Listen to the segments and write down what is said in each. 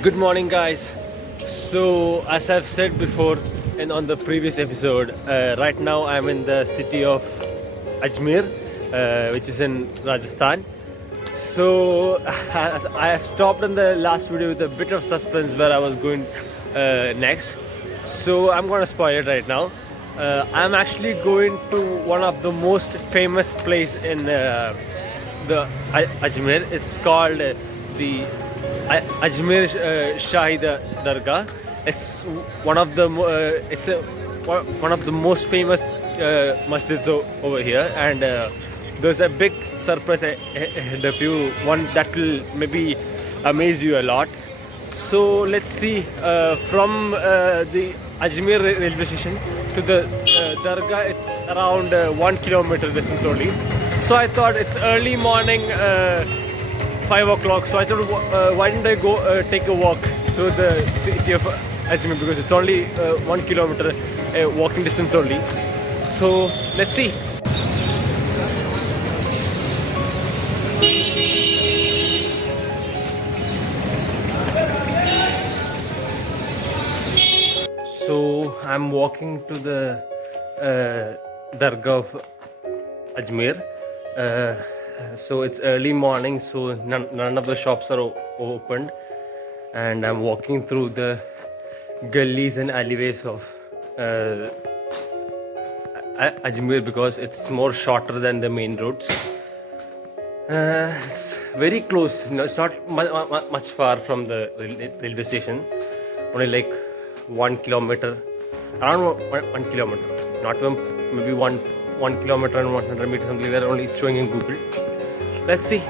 Good morning, guys. So, as I've said before and on the previous episode, right now I'm in the city of Ajmer, which is in Rajasthan. So, as I have stopped in the last video with a bit of suspense where I was going next. So, I'm gonna spoil it right now. I'm actually going to one of the most famous place in the Ajmer. It's called the Ajmer Shahi Dargah. It's one of the one of the most famous masjids over here, and there's a big surprise ahead of you. One that will maybe amaze you a lot. So let's see from the Ajmer railway station to the Dargah. It's around 1 kilometer distance only. So I thought it's early morning. 5 o'clock, so I thought why didn't I go take a walk through the city of Ajmer, because it's only 1 kilometer walking distance only. So let's see. So I'm walking to the Dargah of Ajmer. So it's early morning, so none of the shops are opened, and I'm walking through the gullies and alleyways of Ajmer because it's more shorter than the main roads. It's very close. No, it's not much far from the railway station. Only like 1 kilometer, around 1 kilometer, not even maybe 1 kilometer and 100 meters, something like that. Only it's showing in Google. Let's see.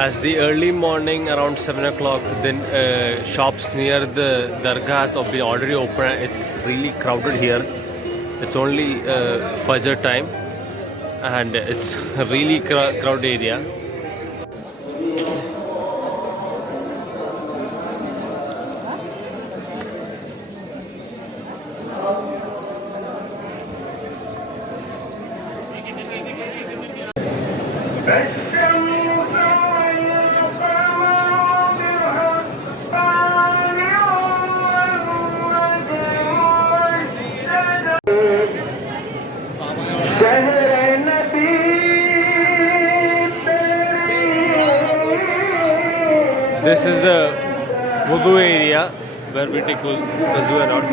As the early morning around 7 o'clock, then shops near the dargahs have been already open. It's really crowded here. It's only Fajr time, and it's a really crowded area. This is the wudu area where we take wudu and all.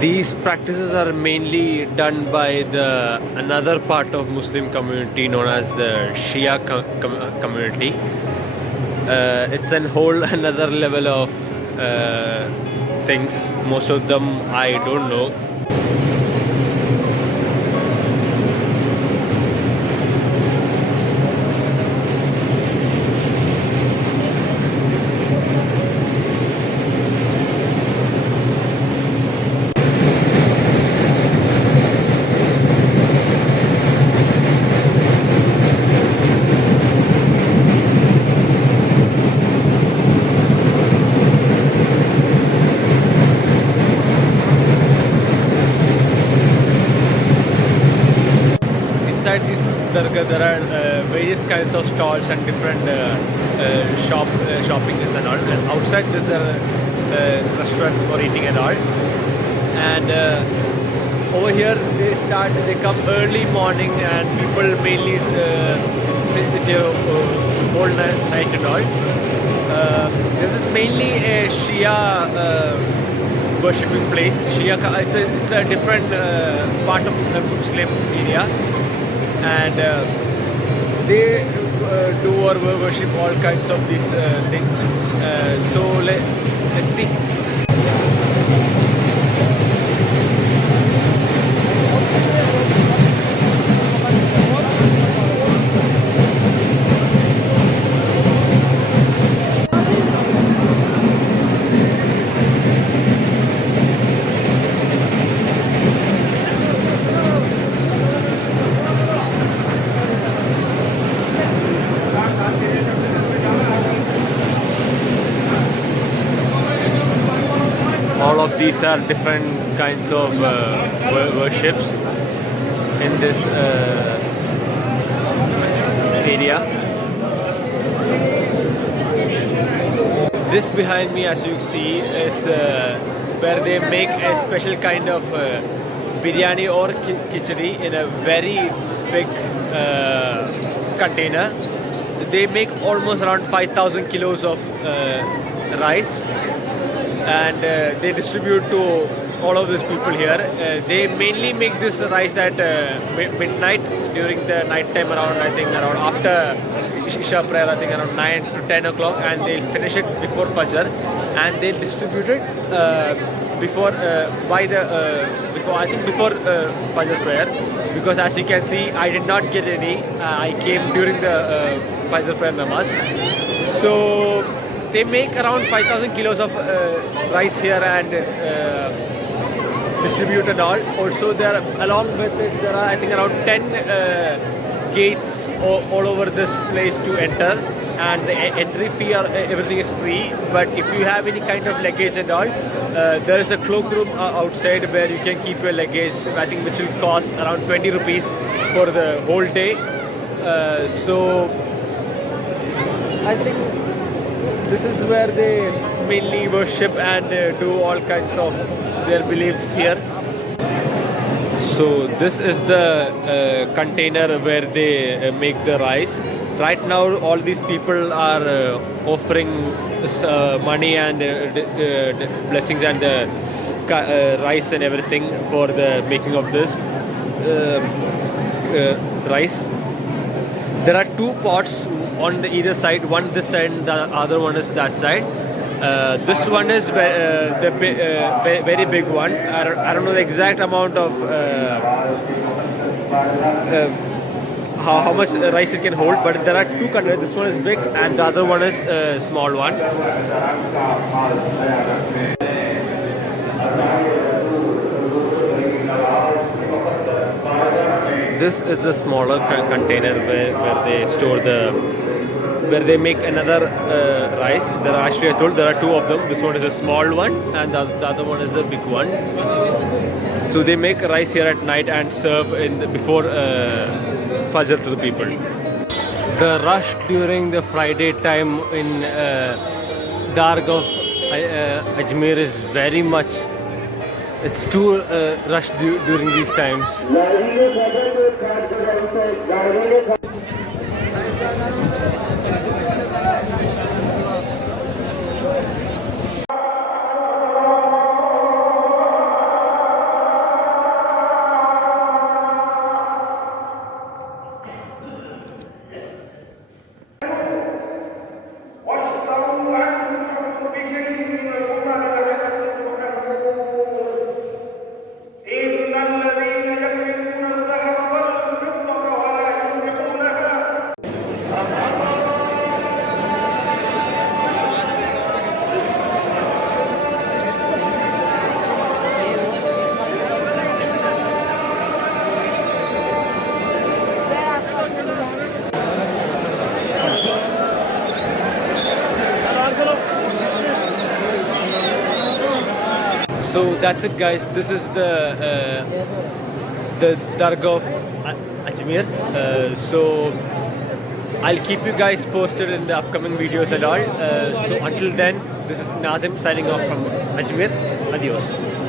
These practices are mainly done by the another part of Muslim community known as the Shia community. It's a whole another level of things. Most of them I don't know. inside this dargah there are various kinds of stalls and different shopping and all. And outside this there are restaurants for eating and all. And over here they come early morning, and people mainly sit there whole night and all. This is mainly a Shia worshipping place. Shia, it's a different part of the Muslim area, and they do or worship all kinds of these things. So let's see. All of these are different kinds of worships in this area. This behind me, as you see, is where they make a special kind of biryani or khichdi in a very big container. They make almost around 5,000 kilos of rice, and they distribute to all of these people here. They mainly make this rice at midnight, during the night time, around after Isha prayer, I think around 9 to 10 o'clock, and they'll finish it before Fajr, and they'll distribute it before Fajr prayer. Because as you can see, I did not get any. I came during the Fajr prayer namaz. So they make around 5,000 kilos of rice here and distribute and all. Also, there along with it, there are I think around 10 gates all over this place to enter, and the entry fee or everything is free. But if you have any kind of luggage and all, there is a cloakroom outside where you can keep your luggage, I think, which will cost around 20 rupees for the whole day. So I think this is where they mainly worship and do all kinds of their beliefs here. So this is the container where they make the rice. Right now all these people are offering money and blessings and rice and everything for the making of this rice. There are two pots on the either side, one this side and the other one is that side. This one is the very big one. I don't know the exact amount of how much rice it can hold, but there are two containers. This one is big and the other one is a small one. This is a smaller container where they store where they make another rice. There are actually, I told, there are two of them. This one is a small one and the other one is the big one. So they make rice here at night and serve before Fajr to the people. The rush during the Friday time in Dargah of Ajmer is very much. It's too rushed during these times. So that's it, guys. This is the the Dargah of Ajmer. So I'll keep you guys posted in the upcoming videos and all. So until then, this is Nazim signing off from Ajmer. Adios.